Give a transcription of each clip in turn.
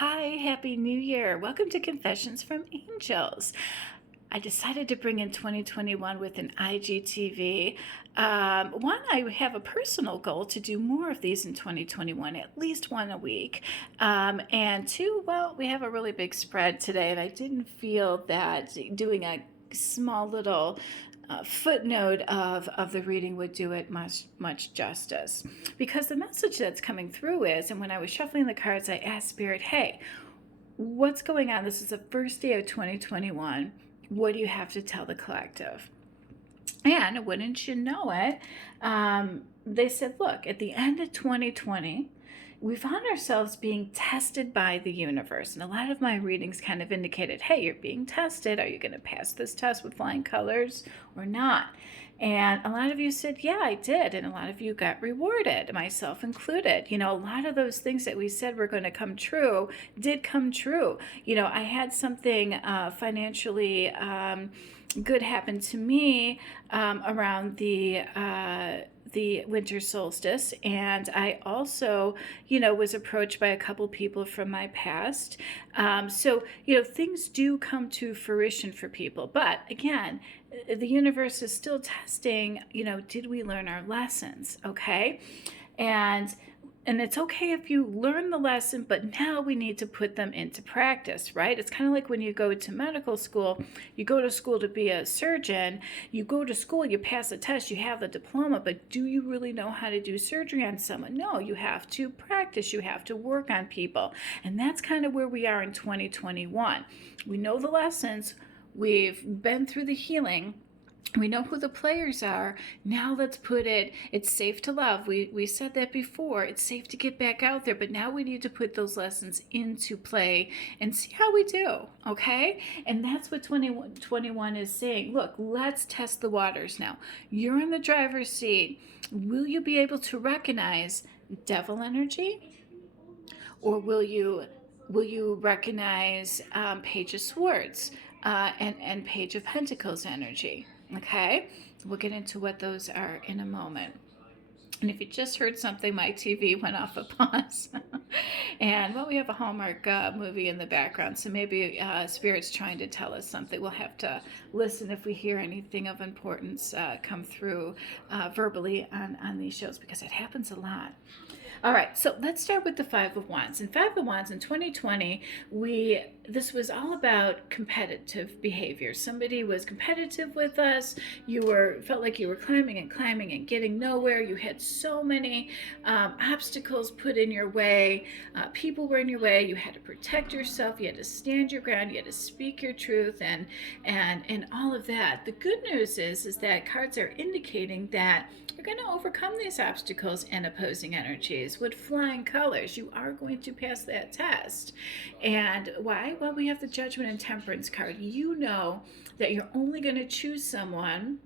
Hi, Happy New Year. Welcome to Confessions from Angels. I decided to bring in 2021 with an IGTV. One, I have a personal goal to do more of these in 2021, at least one a week. And two, well, we have a really big spread today, and I didn't feel that doing a small little footnote of the reading would do it much justice, because the message that's coming through is, and when I was shuffling the cards, I asked Spirit, hey, what's going on? This is the first day of 2021. What do you have to tell the collective? And wouldn't you know it, they said, look, at the end of 2020, we found ourselves being tested by the universe. And a lot of my readings kind of indicated, hey, you're being tested. Are you going to pass this test with flying colors or not? And a lot of you said, yeah, I did. And a lot of you got rewarded, myself included. A lot of those things that we said were going to come true did come true. I had something financially good happen to me around the winter solstice, and I also was approached by a couple people from my past. So things do come to fruition for people, but again, the universe is still testing, did we learn our lessons? Okay. And it's okay if you learn the lesson, but now we need to put them into practice, right? It's kind of like when you go to medical school, you go to school to be a surgeon, you go to school, you pass a test, you have the diploma, but do you really know how to do surgery on someone? No, you have to practice, you have to work on people. And that's kind of where we are in 2021. We know the lessons, we've been through the healing, we know who the players are. Now let's put it's safe to love. We said that before. It's safe to get back out there, but now we need to put those lessons into play and see how we do, okay? And that's what 2021 is saying. Look, let's test the waters now. You're in the driver's seat. Will you be able to recognize devil energy? Or will you recognize Page of Swords and Page of Pentacles energy? Okay, we'll get into what those are in a moment. And if you just heard something, my TV went off a pause. And well, we have a Hallmark movie in the background, so maybe Spirit's trying to tell us something. We'll have to listen if we hear anything of importance come through verbally on these shows, because it happens a lot. All right, so let's start with the Five of Wands. And Five of Wands in 2020, this was all about competitive behavior. Somebody was competitive with us. Felt like you were climbing and getting nowhere. You had so many obstacles put in your way. People were in your way. You had to protect yourself. You had to stand your ground. You had to speak your truth, and all of that. The good news is that cards are indicating that you're going to overcome these obstacles and opposing energies with flying colors. You are going to pass that test. And why? Well, we have the Judgment and Temperance card. You know that you're only going to choose someone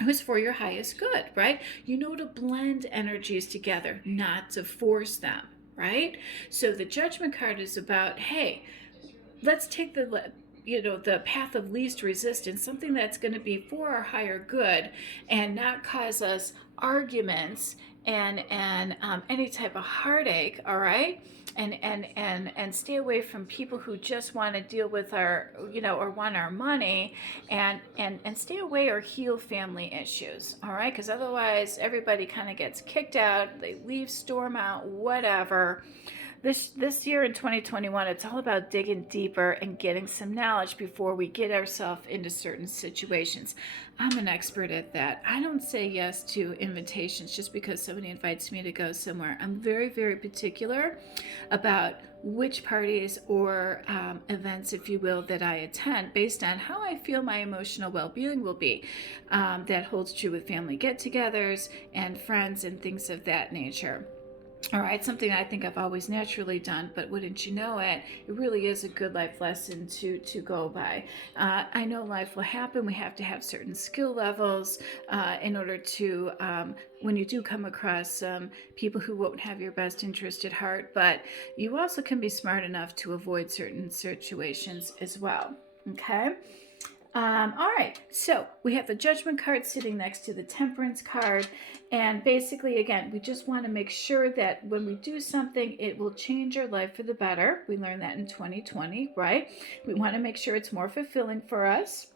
who's for your highest good, right? You know to blend energies together, not to force them, right? So the Judgment card is about, hey, let's take the path of least resistance, something that's going to be for our higher good and not cause us arguments and any type of heartache, all right? And stay away from people who just want to deal with our, or want our money, and stay away or heal family issues, all right? Because otherwise everybody kind of gets kicked out, they leave, storm out, whatever. This year in 2021, it's all about digging deeper and getting some knowledge before we get ourselves into certain situations. I'm an expert at that. I don't say yes to invitations just because somebody invites me to go somewhere. I'm very, very particular about which parties or events, if you will, that I attend based on how I feel my emotional well-being will be. That holds true with family get-togethers and friends and things of that nature. All right, something I think I've always naturally done, but wouldn't you know it, it really is a good life lesson to go by. I know life will happen. We have to have certain skill levels in order to, when you do come across people who won't have your best interest at heart, but you also can be smart enough to avoid certain situations as well, okay? All right, so we have the Judgment card sitting next to the Temperance card. And basically, again, we just want to make sure that when we do something, it will change our life for the better. We learned that in 2020, right? We want to make sure it's more fulfilling for us.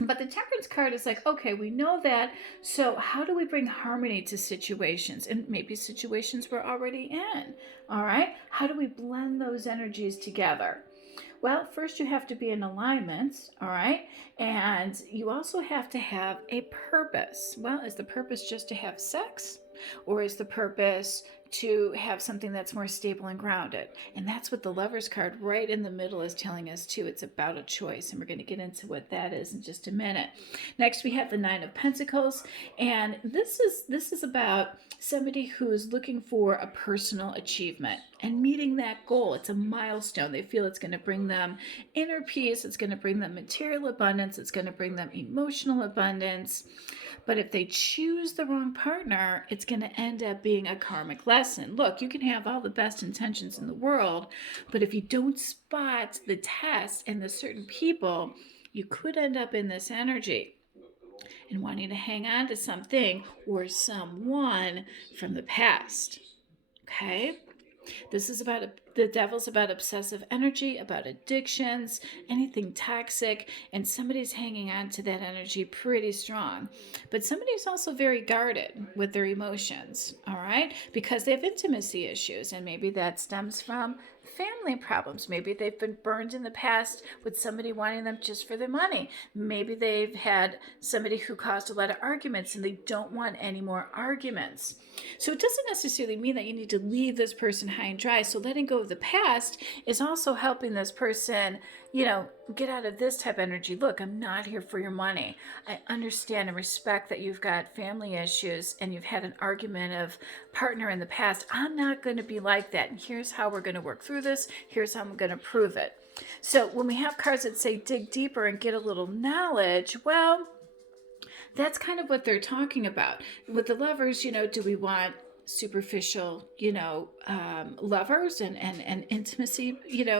But the Temperance card is like, okay, we know that. So, how do we bring harmony to situations? And maybe situations we're already in. All right. How do we blend those energies together? Well, first you have to be in alignment, all right? And you also have to have a purpose. Well, is the purpose just to have sex? Or is the purpose to have something that's more stable and grounded? And that's what the Lovers card right in the middle is telling us too. It's about a choice, and we're going to get into what that is in just a minute. Next, we have the Nine of Pentacles, and this is about somebody who's looking for a personal achievement and meeting that goal. It's a milestone. They feel it's going to bring them inner peace, it's going to bring them material abundance, it's going to bring them emotional abundance. But if they choose the wrong partner, it's going to end up being a karmic lesson. Look, you can have all the best intentions in the world, but if you don't spot the test and the certain people, you could end up in this energy and wanting to hang on to something or someone from the past. Okay? This is about the devil's about obsessive energy, about addictions, anything toxic, and somebody's hanging on to that energy pretty strong. But somebody's also very guarded with their emotions, all right? Because they have intimacy issues, and maybe that stems from family problems. Maybe they've been burned in the past with somebody wanting them just for their money. Maybe they've had somebody who caused a lot of arguments and they don't want any more arguments. So it doesn't necessarily mean that you need to leave this person high and dry. So letting go of the past is also helping this person, get out of this type of energy. Look, I'm not here for your money. I understand and respect that you've got family issues and you've had an argument of partner in the past. I'm not going to be like that. And here's how we're going to work through this. Here's how I'm going to prove it. So when we have cards that say dig deeper and get a little knowledge, well, that's kind of what they're talking about. With the Lovers, do we want superficial, lovers and intimacy,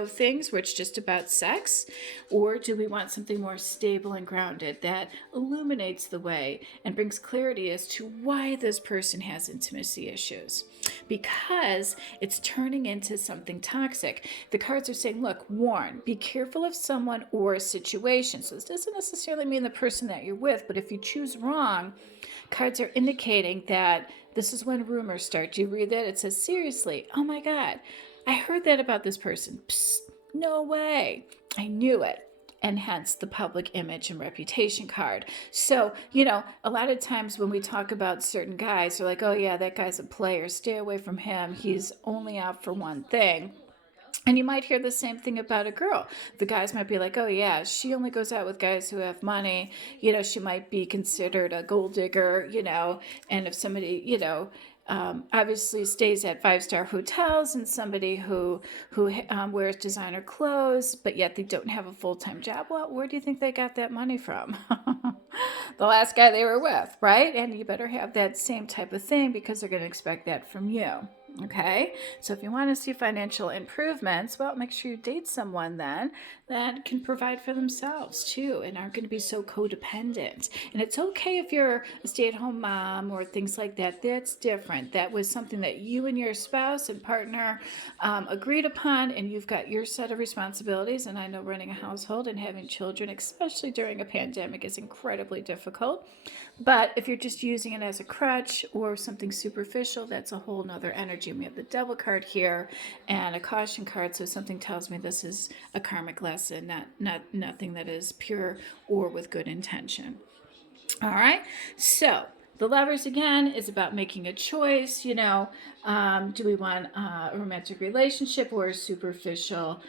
things where it's just about sex? Or do we want something more stable and grounded that illuminates the way and brings clarity as to why this person has intimacy issues? Because it's turning into something toxic. The cards are saying, look, warn, be careful of someone or a situation. So this doesn't necessarily mean the person that you're with, but if you choose wrong, cards are indicating that this is when rumors start. Do you read that? It says, seriously, oh my God, I heard that about this person. Psst, no way. I knew it. And hence the public image and reputation card. So, a lot of times when we talk about certain guys, they're like, oh yeah, that guy's a player. Stay away from him. He's only out for one thing. And you might hear the same thing about a girl. The guys might be like, oh yeah, she only goes out with guys who have money. She might be considered a gold digger, and if somebody, obviously stays at 5-star hotels and somebody who wears designer clothes, but yet they don't have a full-time job. Well, where do you think they got that money from? The last guy they were with, right? And you better have that same type of thing because they're going to expect that from you. Okay, so if you want to see financial improvements, well, make sure you date someone then that can provide for themselves too and aren't going to be so codependent. And it's okay if you're a stay-at-home mom or things like that. That's different. That was something that you and your spouse and partner agreed upon, and you've got your set of responsibilities. And I know running a household and having children, especially during a pandemic, is incredibly difficult. But if you're just using it as a crutch or something superficial, that's a whole nother energy. We have the Devil card here and a caution card, so something tells me this is a karmic lesson, not nothing that is pure or with good intention. All right, so the Lovers again is about making a choice. Do we want a romantic relationship or a superficial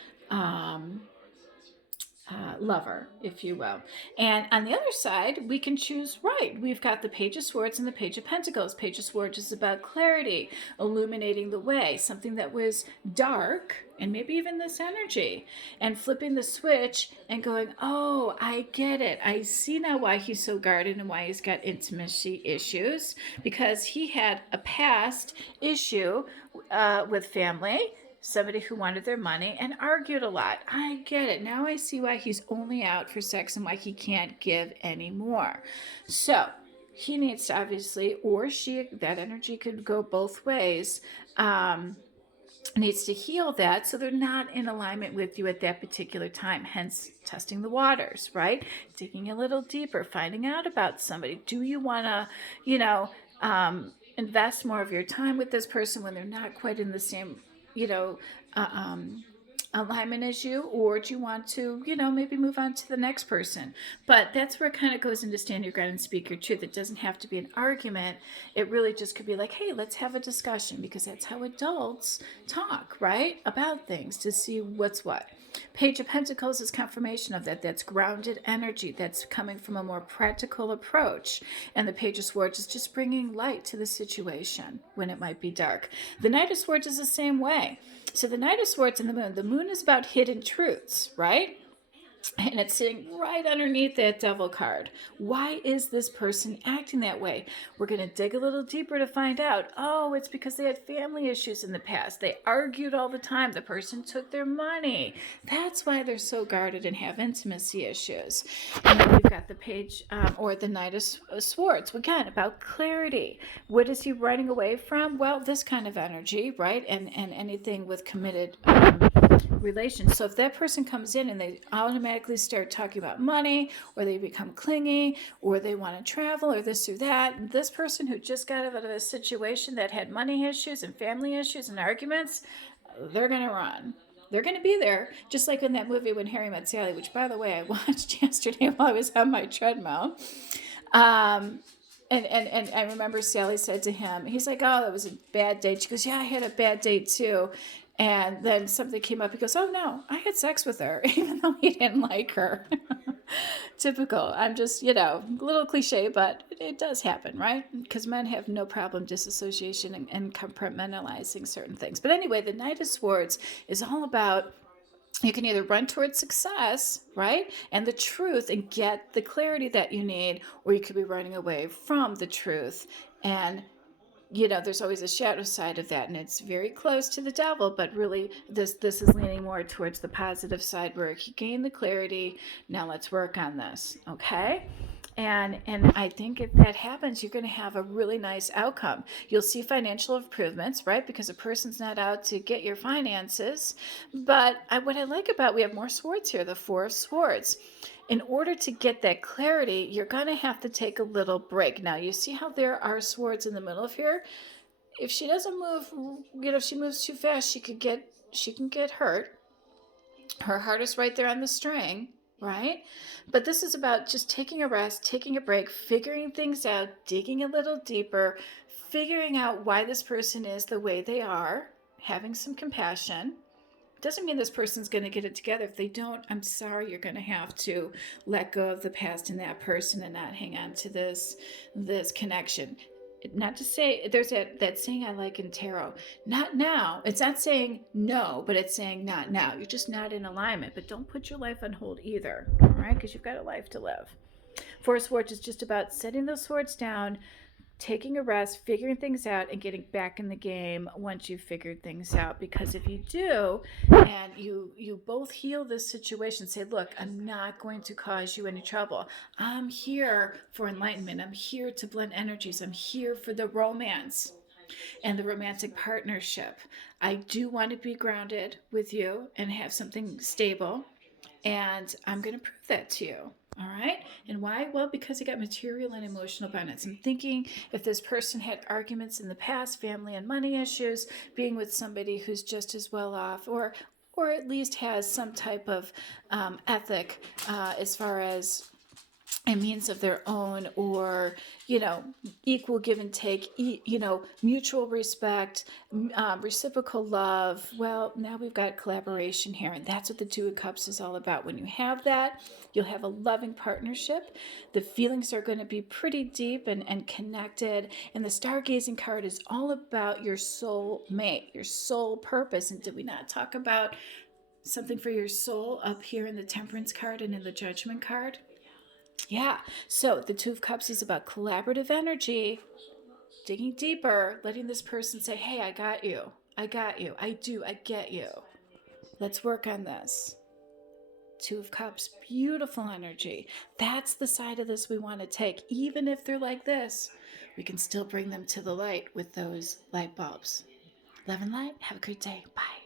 lover, if you will? And on the other side, we can choose right. We've got the Page of Swords and the Page of Pentacles. Page of Swords is about clarity, illuminating the way, something that was dark, and maybe even this energy, and flipping the switch and going, oh, I get it. I see now why he's so guarded and why he's got intimacy issues, because he had a past issue with family. somebody who wanted their money and argued a lot. I get it. Now I see why he's only out for sex and why he can't give anymore. So he needs to obviously, or she, that energy could go both ways. Needs to heal that so they're not in alignment with you at that particular time, hence testing the waters, right? Digging a little deeper, finding out about somebody. Do you want to, invest more of your time with this person when they're not quite in the same, you know, uh, um, alignment as you, or do you want to, maybe move on to the next person? But that's where it kind of goes into stand your ground and speak your truth. It doesn't have to be an argument. It really just could be like, hey, let's have a discussion, because that's how adults talk, right? About things, to see what's what. Page of Pentacles is confirmation of that. That's grounded energy. That's coming from a more practical approach. And the Page of Swords is just bringing light to the situation when it might be dark. The Knight of Swords is the same way. So the Knight of Swords and the Moon. The Moon is about hidden truths, right? And it's sitting right underneath that Devil card. Why is this person acting that way? We're going to dig a little deeper to find out. Oh, it's because they had family issues in the past. They argued all the time. The person took their money. That's why they're so guarded and have intimacy issues. And then we've got the Page or the Knight of Swords. Again, about clarity. What is he running away from? Well, this kind of energy, right? And anything with committed relations. So if that person comes in and they automatically start talking about money, or they become clingy, or they want to travel, or this or that, this person who just got out of a situation that had money issues and family issues and arguments, they're going to run. They're going to be there, just like in that movie When Harry Met Sally, which, by the way, I watched yesterday while I was on my treadmill. And I remember Sally said to him, he's like, oh, that was a bad date. She goes, yeah, I had a bad date too. And then something came up. He goes, oh, no, I had sex with her, even though he didn't like her. Typical. I'm just, a little cliche, but it does happen, right? Because men have no problem disassociation and compartmentalizing certain things. But anyway, the Knight of Swords is all about, you can either run towards success, right, and the truth, and get the clarity that you need, or you could be running away from the truth. And there's always a shadow side of that, and it's very close to the Devil, but really this is leaning more towards the positive side, where he gained the clarity. Now let's work on this, okay? And I think if that happens, you're going to have a really nice outcome. You'll see financial improvements, right? Because a person's not out to get your finances. But what I like about, we have more swords here, the Four of Swords. In order to get that clarity, you're going to have to take a little break. Now, you see how there are swords in the middle of here? If she doesn't move, if she moves too fast, she can get hurt. Her heart is right there on the string, right? But this is about just taking a rest, taking a break, figuring things out, digging a little deeper, figuring out why this person is the way they are, having some compassion. Doesn't mean this person's going to get it together. If they don't, I'm sorry, you're going to have to let go of the past and that person and not hang on to this connection. Not to say, there's that saying I like in tarot, not now. It's not saying no, but it's saying not now. You're just not in alignment. But don't put your life on hold either, all right? Because you've got a life to live. Four Swords is just about setting those swords down, taking a rest, figuring things out, and getting back in the game once you've figured things out. Because if you do, and you both heal this situation, say, look, I'm not going to cause you any trouble. I'm here for enlightenment. I'm here to blend energies. I'm here for the romance and the romantic partnership. I do want to be grounded with you and have something stable. And I'm going to prove that to you. All right. And why? Well, because you got material and emotional abundance. I'm thinking if this person had arguments in the past, family and money issues, being with somebody who's just as well off, or at least has some type of ethic as far as a means of their own, or equal give and take, mutual respect, reciprocal love. Well, now we've got collaboration here, and that's what the Two of Cups is all about. When you have that, you'll have a loving partnership. The feelings are going to be pretty deep and connected, and the Stargazing card is all about your soul mate, your soul purpose. And did we not talk about something for your soul up here in the Temperance card and in the Judgment card? Yeah, so the Two of Cups is about collaborative energy, digging deeper, letting this person say, hey, I got you. I got you. I do. I get you. Let's work on this. Two of Cups, beautiful energy. That's the side of this we want to take. Even if they're like this, we can still bring them to the light with those light bulbs. Love and light. Have a great day. Bye.